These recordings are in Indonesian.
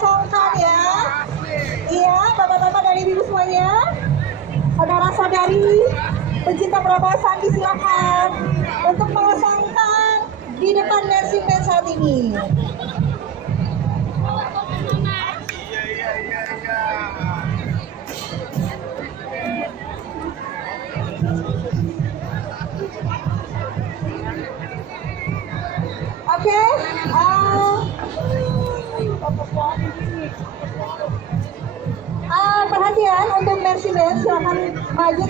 kosongkan ya. Iya, bapak-bapak dan ibu semuanya, saudara-saudari, pecinta Prabowo Sandi, silakan untuk mengosongkan di depan Mercy Benz saat ini. Oke, perhatian untuk Mercy Benz, silakan maju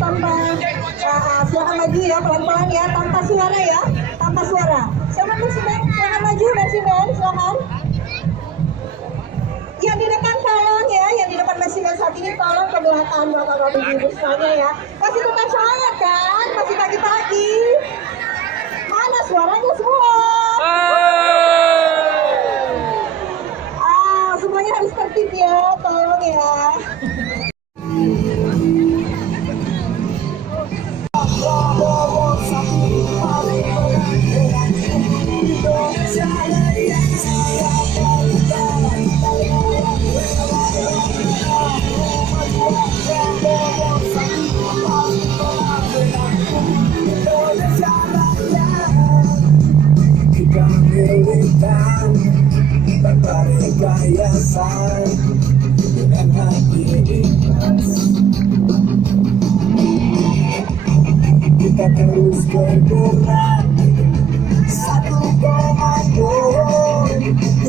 silakan maju ya, pelan-pelan ya, tanpa suara ya, tanpa suara. Silakan Mercy Benz, silakan maju Mercy Benz, silakan. Yang di depan tolong ya, yang di depan Mercy Benz saat ini tolong keberatan bapak-bapak ibu semuanya ya. Masih tetap semangat kan, masih pagi-pagi. Mana suaranya semua? Semuanya harus tertib ya, tolong ya. Kita terus bergerak, satu komando,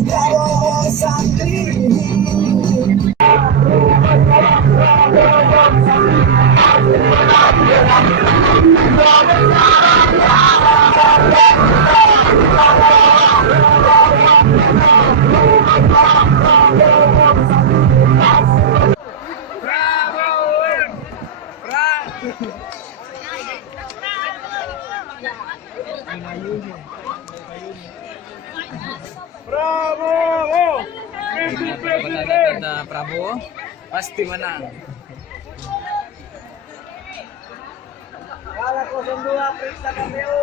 Prabowo Sandi. Prabowo, tanda Prabowo pasti menang. Kala 02 periksa KPU.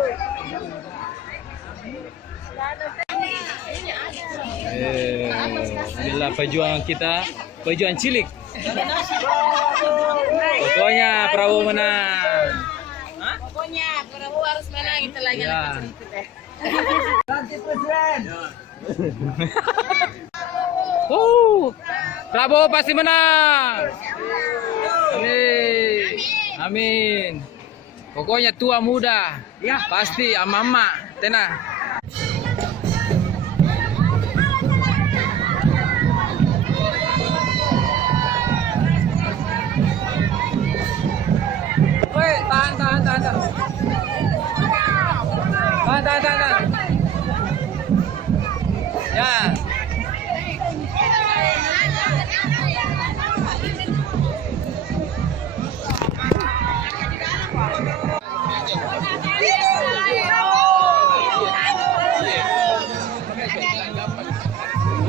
Inilah perjuangan kita, perjuangan cilik. Pokoknya Prabowo menang. Pokoknya Prabowo harus menang, itu lagi Ya. Ganti presiden. Prabowo pasti menang. Amin. Amin. Pokoknya tua muda, ya pasti ama-ama, tenang. Woi, tahan. Tahan. Ya.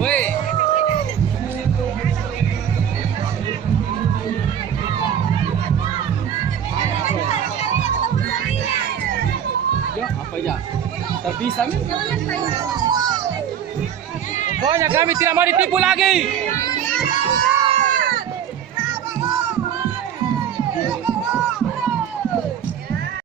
Woi. Ya, apa ya? Terpisah nih. Pokoknya kami tidak mau ditipu lagi.